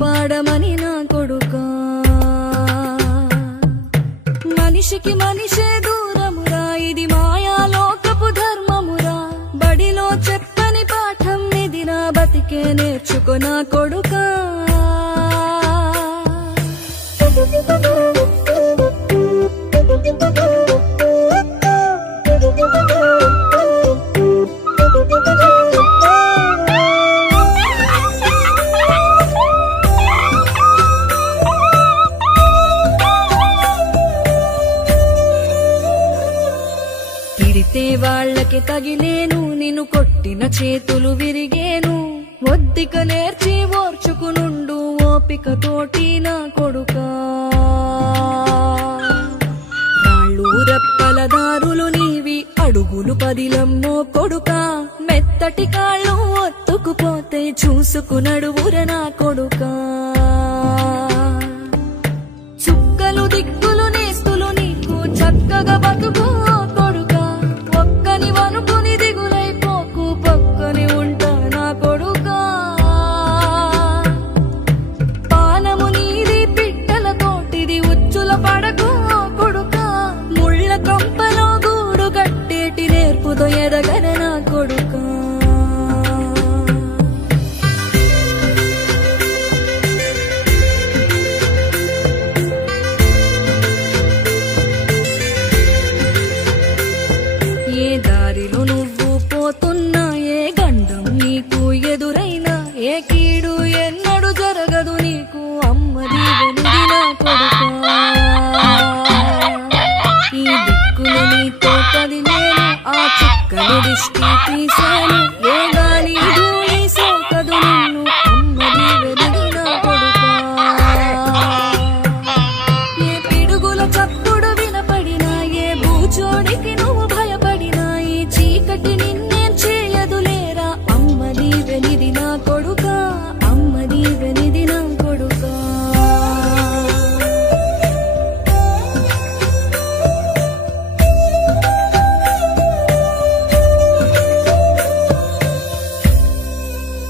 పాడమని నా కొడుకా మనిషికి మనిషే దూరమురా ఇది మాయాలోకపు ధర్మమురా బడిలో చెప్పని పాఠం ఇది నా బతికే నేర్చుకో నా కొడుకా తిడితే వాళ్ళకి తగిలేను నిన్ను కొట్టిన చేతులు విరిగేను ఒద్దిక నేర్చి ఓర్చుకునుండు ఓపికతోటి నా కొడుకా రాళ్ళు రెప్పల దారులు నీవి అడుగులు పదిలమ్మో కొడుకా మెత్తటి కాళ్ళు ఒత్తుకుపోతే చూసుకునడువుర నా కొడుకా